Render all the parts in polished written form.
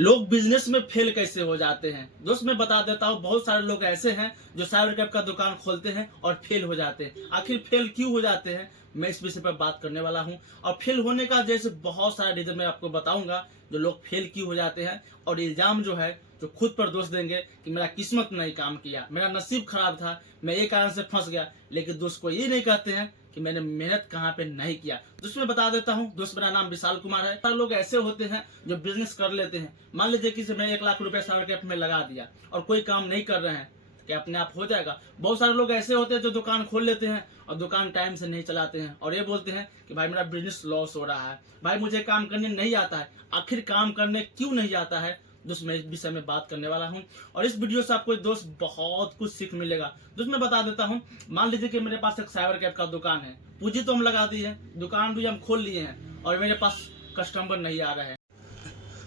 लोग बिजनेस में फेल कैसे हो जाते हैं। दोस्त मैं बता देता हूँ, बहुत सारे लोग ऐसे हैं जो साइबर कैफ का दुकान खोलते हैं और फेल हो जाते हैं। आखिर फेल क्यों हो जाते हैं, मैं इस विषय पर बात करने वाला हूँ। और फेल होने का जैसे बहुत सारा रीजन मैं आपको बताऊंगा, जो लोग फेल क्यों हो जाते हैं। और इल्जाम जो है जो खुद पर दोष देंगे कि मेरा किस्मत नहीं काम किया, मेरा नसीब खराब था, मैं ये कारण से फंस गया। लेकिन दोस्त को ये नहीं कहते हैं कि मैंने मेहनत कहाँ पे नहीं किया। दोस्त मैं बता देता हूँ, दोस्त मेरा नाम विशाल कुमार है। सारे लोग ऐसे होते हैं जो बिजनेस कर लेते हैं। मान लीजिए किसी मैं 1 लाख रुपए साइबर कैफ में लगा दिया और कोई काम नहीं कर रहे हैं, क्या अपने आप हो जाएगा? बहुत सारे लोग ऐसे होते हैं जो दुकान खोल लेते हैं और दुकान टाइम से नहीं चलाते हैं और ये बोलते हैं कि भाई मेरा बिजनेस लॉस हो रहा है, भाई मुझे काम करने नहीं आता है। आखिर काम करने क्यों नहीं आता है, दोस्त मैं इस विषय में बात करने वाला हूं। और इस वीडियो से आपको दोस्त बहुत कुछ सीख मिलेगा। दोस्त मैं बता देता हूं, मान लीजिए कि मेरे पास एक साइबर कैफ का दुकान है, पूंजी तो हम लगा दी है, दुकान भी हम खोल लिए हैं और मेरे पास कस्टमर नहीं आ रहे हैं।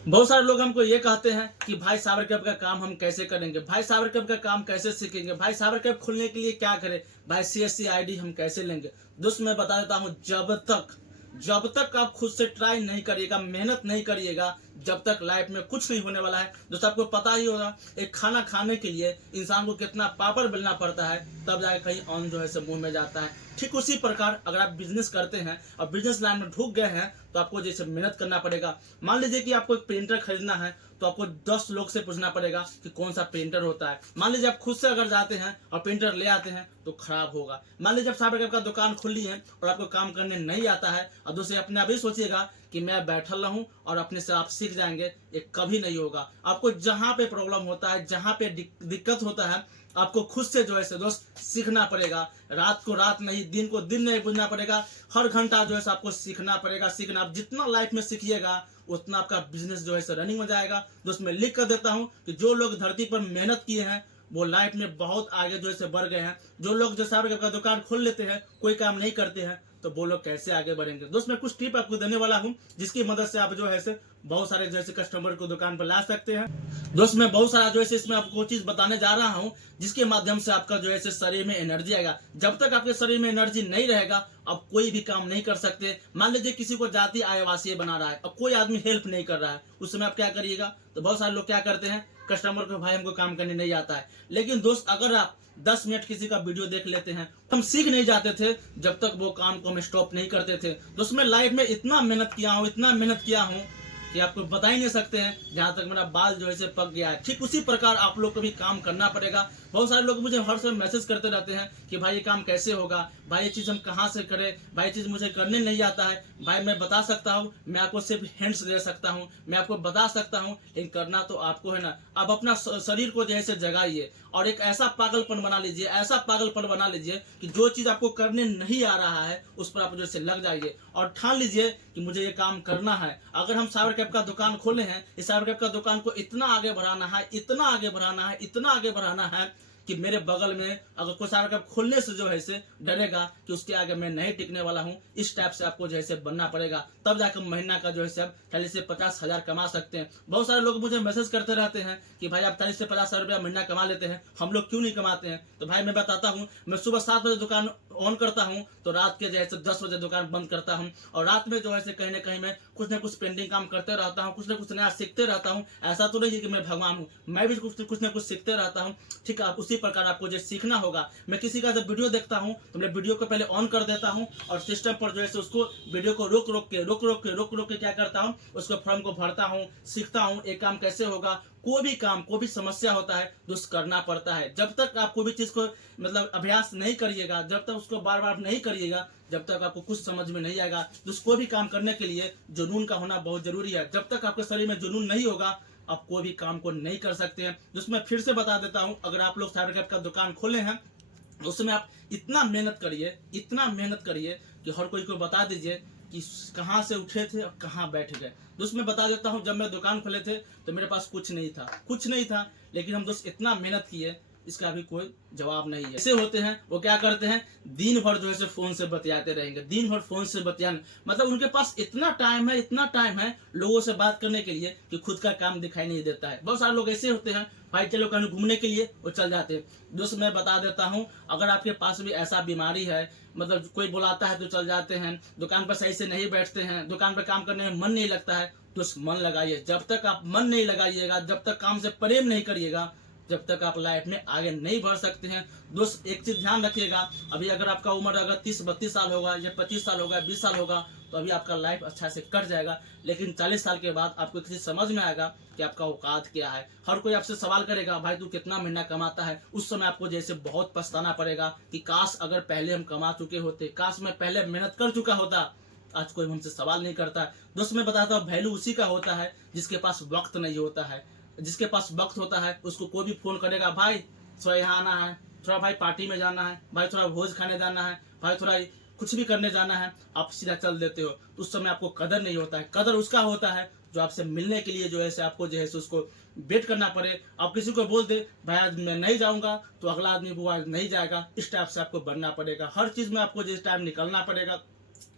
बहुत सारे लोग हमको ये कहते हैं कि भाई साइबर कैफ का काम हम कैसे करेंगे, भाई साइबर कैफ का काम कैसे सीखेंगे, भाई साइबर कैफ खोलने के लिए क्या करें, भाई CSC ID हम कैसे लेंगे। दोस्त मैं बता देता हूँ, जब तक आप खुद से ट्राई नहीं करिएगा, मेहनत नहीं करिएगा, जब तक लाइफ में कुछ नहीं होने वाला है। दोस्तों आपको पता ही होगा, एक खाना खाने के लिए इंसान को कितना पापड़ बेलना पड़ता है, तब जाकर कहीं अन्न जो है से मुंह में जाता है। ठीक उसी प्रकार अगर आप बिजनेस करते हैं और बिजनेस लाइन में ढुक गए हैं तो आपको जैसे मेहनत करना पड़ेगा। मान लीजिए कि आपको एक प्रिंटर खरीदना है तो आपको 10 लोग से पूछना पड़ेगा कि कौन सा प्रिंटर होता है। मान लीजिए आप खुद से अगर जाते हैं और प्रिंटर ले आते हैं तो खराब होगा। मान लीजिए आप साइबर कैफ का दुकान खोली है और आपको काम करने नहीं आता है और दूसरे अपने आप ही सोचिएगा कि मैं बैठल रहूं और अपने से आप सीख जाएंगे, ये कभी नहीं होगा। आपको जहां पे प्रॉब्लम होता है, जहां पे दिक्कत होता है, आपको खुद से जो है दोस्त सीखना पड़ेगा। रात को रात नहीं, दिन को दिन नहीं बुझना पड़ेगा। हर घंटा जो है आपको सीखना पड़ेगा। सीखना आप जितना लाइफ में सीखिएगा उतना आपका बिजनेस जो है रनिंग में जाएगा। दोस्त मैं लिख कर देता हूँ कि जो लोग धरती पर मेहनत किए हैं वो लाइफ में बहुत आगे जो है बढ़ गए हैं। जो लोग जो साइबर कैफ का दुकान खोल लेते हैं, कोई काम नहीं करते हैं, तो वो लोग कैसे आगे बढ़ेंगे। दोस्त मैं कुछ टिप आपको देने वाला हूं जिसकी मदद से आप जो है बहुत सारे जैसे कस्टमर को दुकान पर ला सकते हैं। दोस्त मैं बहुत सारा जो है इसमें आपको चीज बताने जा रहा हूं जिसके माध्यम से आपका जो है शरीर में एनर्जी आएगा। जब तक आपके शरीर में एनर्जी नहीं रहेगा आप कोई भी काम नहीं कर सकते। मान लीजिए किसी को जाति आवासीय बना रहा है और कोई आदमी हेल्प नहीं कर रहा है, उस समय आप क्या करिएगा? तो बहुत सारे लोग क्या करते हैं, कस्टमर को भाई हमको काम करने नहीं आता है। लेकिन दोस्त अगर आप 10 मिनट किसी का वीडियो देख लेते हैं, हम सीख नहीं जाते थे जब तक वो काम को हम स्टॉप नहीं करते थे। दोस्त मैं लाइफ में इतना मेहनत किया हूँ कि आपको बता ही नहीं सकते हैं। जहां तक मेरा बाल जो है पक गया है, ठीक उसी प्रकार आप लोग को भी काम करना पड़ेगा। बहुत सारे लोग मुझे हर समय मैसेज करते रहते हैं कि भाई ये काम कैसे होगा, भाई ये चीज हम कहाँ से करें, भाई ये चीज मुझे करने नहीं आता है। भाई मैं बता सकता हूँ, मैं आपको सिर्फ हिंट्स दे सकता हूँ, मैं आपको बता सकता हूँ, लेकिन करना तो आपको है ना। आप अपना शरीर को जैसे जगाइए और एक ऐसा पागलपन बना लीजिए कि जो चीज आपको करने नहीं आ रहा है उस पर आप जैसे लग जाइए और ठान लीजिए कि मुझे ये काम करना है। अगर हम साइबर कैफ का दुकान खोले हैं, इस साइबर कैफ का दुकान को इतना आगे बढ़ाना है कि मेरे बगल में अगर कोई साइबर कैफ खोलने से जो है डरेगा कि उसके आगे मैं नहीं टिकने वाला हूँ, इस टाइप से आपको जो है बनना पड़ेगा। तब जाकर महीना का जो है आप 40 से 50 हजार कमा सकते हैं। बहुत सारे लोग मुझे मैसेज करते रहते हैं कि भाई आप 40 से 50 हजार रुपया महीना कमा लेते हैं, हम लोग क्यों नहीं कमाते हैं? तो भाई मैं बताता हूँ, मैं सुबह 7 बजे दुकान ऑन करता हूँ तो रात के जो है 10 बजे दुकान बंद करता हूँ। और रात में जो है कहीं ना कहीं मैं कुछ ना कुछ पेंडिंग काम करते रहता हूँ, कुछ ना कुछ नया सीखते रहता हूँ। ऐसा तो नहीं है कि मैं भगवान हूँ, मैं भी कुछ ना कुछ सीखते रहता हूँ। ठीक है, उसी प्रकार आपको जो सीखना होगा। मैं किसी का जब वीडियो देखता हूँ तो मैं वीडियो को पहले ऑन कर देता हूँ और सिस्टम पर जो है उसको वीडियो को रोक के क्या करता हूँ, उसको फॉर्म को भरता हूँ, सीखता हूँ एक काम कैसे होगा। कोई भी समस्या होता है दोस्त करना पड़ता है। जब तक आप कोई भी चीज को मतलब अभ्यास नहीं करिएगा, जब तक उसको बार बार नहीं करिएगा, जब तक आपको कुछ समझ में नहीं आएगा। दोस्त कोई भी काम करने के लिए जुनून का होना बहुत जरूरी है। जब तक आपके शरीर में जुनून नहीं होगा आप कोई भी काम को नहीं कर सकते हैं। दोस्त मैं फिर से बता देता हूं, अगर आप लोग साइबर कैफ का दुकान खोले हैं तो उसमें आप इतना मेहनत करिए कि हर कोई को बता दीजिए कि कहां से उठे थे और कहां बैठ गए। दोस्त मैं बता देता हूं, जब मैं दुकान खोले थे तो मेरे पास कुछ नहीं था, लेकिन हम दोस्त इतना मेहनत किए, इसका भी कोई जवाब नहीं है। ऐसे होते हैं वो क्या करते हैं, दिन भर जो है फोन से बतियाते रहेंगे, दिन भर फोन से बतियाने, मतलब उनके पास इतना टाइम है लोगों से बात करने के लिए कि खुद का काम दिखाई नहीं देता है। बहुत सारे लोग ऐसे होते हैं, भाई चलो कहीं घूमने के लिए वो चल जाते हैं। दोस्त मैं बता देता हूँ, अगर आपके पास भी ऐसा बीमारी है, मतलब कोई बुलाता है तो चल जाते हैं, दुकान पर सही से नहीं बैठते हैं, दुकान पर काम करने में मन नहीं लगता है, दोस्त मन लगाइए। जब तक आप मन नहीं लगाइएगा, जब तक काम से प्रेम नहीं करिएगा, जब तक आप लाइफ में आगे नहीं बढ़ सकते हैं। दोस्त एक चीज ध्यान रखिएगा, अभी अगर आपका उम्र अगर 30-32 साल होगा या 25 साल होगा, 20 साल होगा, तो अभी आपका लाइफ अच्छा से कट जाएगा। लेकिन 40 साल के बाद आपको किसी समझ में आएगा कि आपका औकात क्या है। हर कोई आपसे सवाल करेगा, भाई तू कितना महीना कमाता है। उस समय आपको जैसे बहुत पछताना पड़ेगा कि काश अगर पहले हम कमा चुके होते, काश मैं पहले मेहनत कर चुका होता। आज कोई हमसे सवाल नहीं करता है। दोस्त मैं बताता हूँ, वैल्यू उसी का होता है जिसके पास वक्त नहीं होता है। जिसके पास वक्त होता है उसको कोई भी फोन करेगा, भाई थोड़ा यहाँ आना है, थोड़ा भाई पार्टी में जाना है, भाई थोड़ा भोज खाने जाना है, भाई थोड़ा कुछ भी करने जाना है, आप सीधा चल देते हो। तो उस समय आपको कदर नहीं होता है। कदर उसका होता है जो आपसे मिलने के लिए जो है आपको जो है उसको वेट करना पड़े। आप किसी को बोल दे भाई आज मैं नहीं जाऊंगा, तो अगला आदमी वो आज नहीं जाएगा। इस टाइप से आपको बनना पड़ेगा। हर चीज में आपको जिस टाइम निकलना पड़ेगा।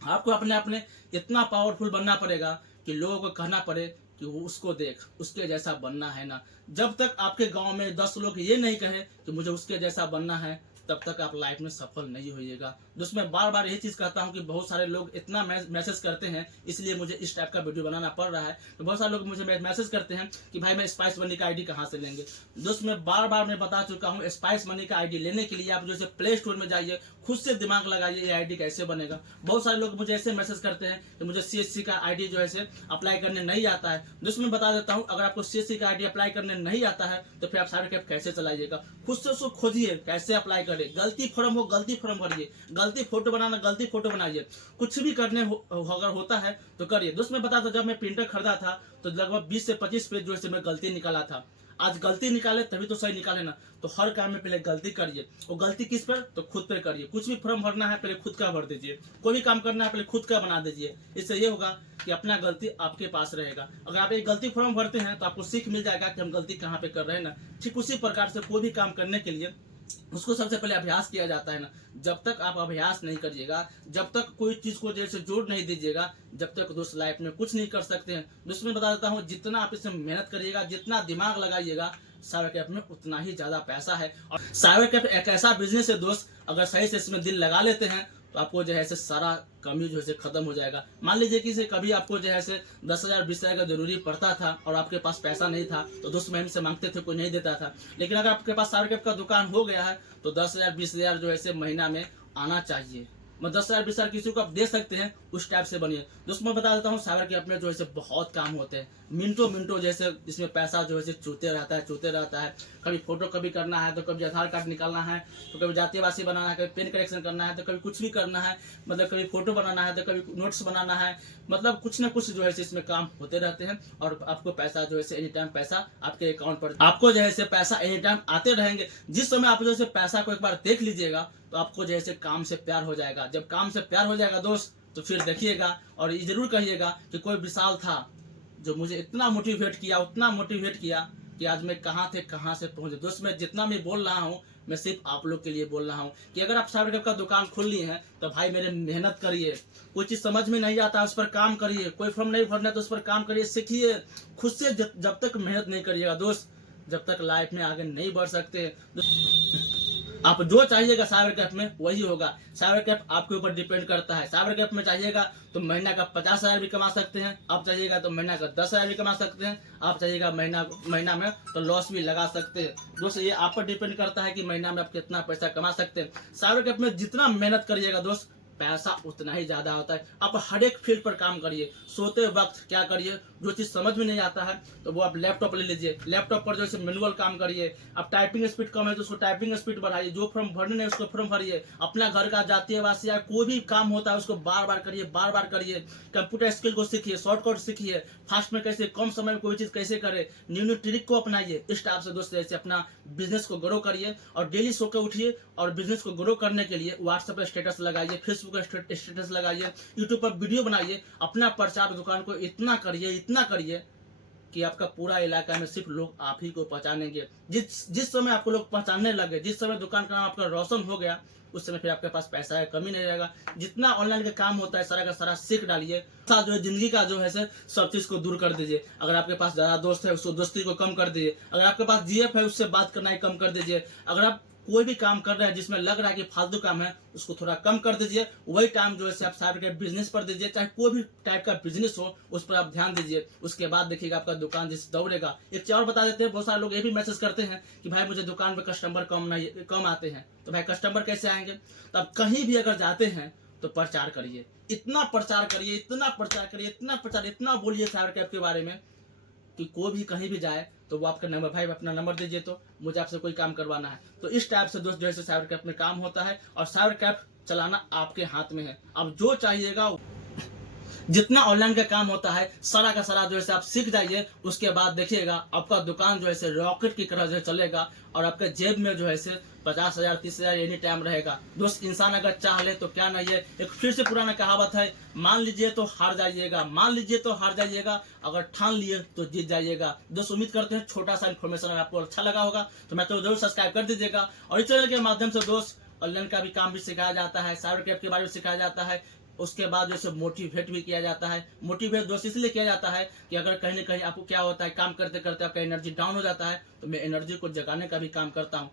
आपको अपने अपने इतना पावरफुल बनना पड़ेगा कि लोगों को कहना पड़े कि वो उसको देख, उसके जैसा बनना है ना। जब तक आपके गांव में 10 लोग ये नहीं कहे कि मुझे उसके जैसा बनना है, तब तक आप लाइफ में सफल नहीं होइएगा। दोस्त मैं बार बार यही चीज कहता हूँ कि बहुत सारे लोग इतना मैसेज करते हैं, इसलिए मुझे इस टाइप का वीडियो बनाना पड़ रहा है। तो बहुत सारे लोग मुझे मैसेज करते हैं कि भाई मैं स्पाइस मनी का आईडी कहाँ से लेंगे। दोस्त मैं बार बार मैं बता चुका हूँ, स्पाइस मनी का आईडी लेने के लिए आप जो प्ले स्टोर में जाइए, खुद से दिमाग लगाइए ये आईडी कैसे बनेगा। बहुत सारे लोग मुझे ऐसे मैसेज करते हैं कि मुझे CSC का आईडी जो है अप्लाई करने नहीं आता है। दोस्त मैं बता देता हूँ, अगर आपको CSC का आईडी अप्लाई करने नहीं आता है तो फिर आप साइबर कैफ कैसे चलाइएगा। खुद से उसको खोजिए कैसे अप्लाई करें। गलती फॉर्म हो गलती फॉर्म भरिए, गलती फोटो बनाना गलती फोटो बनाइए। कुछ भी करने अगर होता है तो करिए। दोस्त मैं बता, जब मैं प्रिंटर खरीदा था तो लगभग 20 से 25 पेज जो है मैं गलती निकाला था। आज गलती निकाले तभी तो सही निकाले ना। तो हर काम में पहले गलती करिए। वो गलती किस पर, तो खुद पर करिए। कुछ भी फॉर्म भरना है पहले खुद का भर दीजिए, कोई भी काम करना है पहले खुद का बना दीजिए। इससे ये होगा कि अपना गलती आपके पास रहेगा। अगर आप एक गलती फॉर्म भरते हैं तो आपको सीख मिल जाएगा कि हम गलती कहाँ पे कर रहे हैं ना। ठीक उसी प्रकार से कोई भी काम करने के लिए उसको सबसे पहले अभ्यास किया जाता है ना। जब तक आप अभ्यास नहीं करिएगा, जब तक कोई चीज को जैसे जोड़ नहीं दीजिएगा, जब तक दोस्त लाइफ में कुछ नहीं कर सकते हैं। दोस्त मैं बता देता हूँ, जितना आप इसमें मेहनत करिएगा, जितना दिमाग लगाइएगा, साइबर कैफ में उतना ही ज्यादा पैसा है। और साइबर कैफ एक ऐसा बिजनेस है दोस्त, अगर सही से इसमें दिल लगा लेते हैं तो आपको जो है सारा कमी जो है खत्म हो जाएगा। मान लीजिए कि कभी आपको जो है 10,000 20,000 का जरूरी पड़ता था और आपके पास पैसा नहीं था, तो दोस्त महीने से मांगते थे, कोई नहीं देता था। लेकिन अगर आपके पास साइबर कैफ का दुकान हो गया है तो 10,000 20,000 जो है महीना में आना चाहिए। मैं 10,000 20,000 किसी को आप दे सकते हैं, उस टाइप से बनिए। दोस्त मैं बता देता हूँ, साइबर कैफ में जो है बहुत काम होते हैं। मिनटों मिनटों जैसे इसमें पैसा जो है चूते रहता है। कभी फोटो कभी करना है तो कभी आधार कार्ड निकालना है, तो कभी जातीयवासी बनाना है, कभी पेन करेक्शन करना है, तो कभी कुछ भी करना है। मतलब कभी फोटो बनाना है तो कभी नोट्स बनाना है। मतलब कुछ ना कुछ जो है इसमें काम होते रहते हैं। और आपको पैसा जो है एनी टाइम पैसा आपके अकाउंट पर आपको जो है पैसा एनी टाइम आते रहेंगे। जिस समय आप जो है पैसा को एक बार देख लीजिएगा तो आपको जैसे काम से प्यार हो जाएगा। जब काम से प्यार हो जाएगा दोस्त, तो फिर देखिएगा और ये जरूर कहिएगा कि कोई विशाल था जो मुझे इतना मोटिवेट किया, उतना मोटिवेट किया कि आज मैं कहाँ थे कहाँ से पहुंचे। दोस्त मैं जितना मैं बोल रहा हूँ, मैं सिर्फ आप लोग के लिए बोल रहा हूँ कि अगर आप साइबर कैफ का दुकान खोल लिए हैं तो भाई मेरे मेहनत करिए। कोई चीज समझ में नहीं आता उस पर काम करिए, कोई फॉर्म नहीं भरना तो उस पर काम करिए, सीखिए खुद से। जब तक मेहनत नहीं करिएगा दोस्त, जब तक लाइफ में आगे नहीं बढ़ सकते। आप जो चाहिएगा साइबर कैफ में वही होगा। साइबर कैफ आपके ऊपर डिपेंड करता है। साइबर कैफ में चाहिएगा तो महीना का 50,000 भी कमा सकते हैं, आप चाहिएगा तो महीना का 10,000 भी कमा सकते हैं, आप चाहिएगा महीना में तो लॉस भी लगा सकते हैं। दोस्त ये आप पर डिपेंड करता है कि महीना में आप कितना पैसा कमा सकते हैं। साइबर कैफ में जितना मेहनत करिएगा दोस्त, पैसा उतना ही ज्यादा होता है। आप हर एक फील्ड पर काम करिए। सोते वक्त क्या करिए, जो चीज समझ में नहीं आता है तो वो आप लैपटॉप ले लीजिए, लैपटॉप पर जैसे मैनुअल काम करिए। आप टाइपिंग स्पीड कम है तो उसको टाइपिंग स्पीड बढ़ाइए, जो फॉर्म भरने है उसको फॉर्म भरिए। अपना घर का जातीयवासी या कोई भी काम होता है उसको बार बार करिए। कंप्यूटर स्किल को सीखिए, शॉर्टकट सीखिए, फास्ट में कैसे, कम समय में कोई चीज कैसे करे, न्यू ट्रिक को अपनाइए। इस टाइप से दोस्त जैसे अपना बिजनेस को ग्रो करिए और डेली सो के उठिए। और बिजनेस को ग्रो करने के लिए व्हाट्सएप पर स्टेटस लगाइए, फेसबुक पर स्टेटस लगाइए, यूट्यूब पर वीडियो बनाइए। अपना प्रचार दुकान को इतना करिए कि आपका पूरा इलाका में सिर्फ लोग आप ही को पहचानेंगे। जिस समय आपको लोग पहचानने लगे, जिस समय दुकान का नाम आपका रोशन हो गया, उस समय फिर आपके पास पैसा है, कमी नहीं रहेगा। जितना ऑनलाइन का काम होता है सारा का सारा सीख डालिए। जो है जिंदगी का जो है सब चीज को दूर कर दीजिए। अगर आपके पास ज्यादा दोस्त है उसको दोस्ती को कम कर दीजिए। अगर आपके पास GF है उससे बात करना ही कम कर दीजिए। अगर आप कोई भी काम कर रहे हैं जिसमें लग रहा है कि फालतू काम है, उसको थोड़ा कम कर दीजिए। वही टाइम जो है आप साइबर कैफ बिजनेस पर दीजिए, चाहे कोई भी टाइप का बिजनेस हो उस पर आप ध्यान दीजिए। उसके बाद देखिएगा आपका दुकान जिससे दौड़ेगा। एक चीज और बता देते हैं, बहुत सारे लोग ये भी मैसेज करते हैं कि भाई मुझे दुकान पे कस्टमर कम आते हैं। तो भाई कस्टमर कैसे आएंगे? तो आप कहीं भी अगर जाते हैं तो प्रचार करिए, इतना प्रचार करिए, इतना प्रचार करिए, इतना प्रचार, इतना बोलिए साइबर कैफ के बारे में कि कोई भी कहीं भी जाए तो वो आपका नंबर, भाई अपना नंबर दीजिए तो मुझे आपसे कोई काम करवाना है। तो इस टाइप से दोस्त जो है साइबर कैफ में काम होता है और साइबर कैफ चलाना आपके हाथ में है। अब जो चाहिएगा, जितना ऑनलाइन का काम होता है सारा का सारा जो है आप सीख जाइए। उसके बाद देखिएगा आपका दुकान जो है रॉकेट की तरह जो चलेगा और आपके जेब में जो है 50,000 30,000 एनी टाइम रहेगा। दोस्त इंसान अगर चाह ले तो क्या नहीं है। एक फिर से पुराना कहावत है, मान लीजिए तो हार जाइएगा, मान लीजिए तो हार जाइएगा, अगर ठान लिए तो जीत जाइएगा। दोस्त उम्मीद करते हैं छोटा सा इन्फॉर्मेशन अगर आपको अच्छा लगा होगा तो मैं तो जरूर सब्सक्राइब कर दीजिएगा। और इस चैनल के माध्यम से दोस्त ऑनलाइन का भी काम भी सिखाया जाता है, साइबर कैफ के बारे में सिखाया जाता है। उसके बाद जैसे मोटिवेट भी किया जाता है। मोटिवेट दोस्त इसलिए किया जाता है कि अगर कहीं ना कहीं आपको क्या होता है, काम करते करते आपका एनर्जी डाउन हो जाता है, तो मैं एनर्जी को जगाने का भी काम करता हूँ।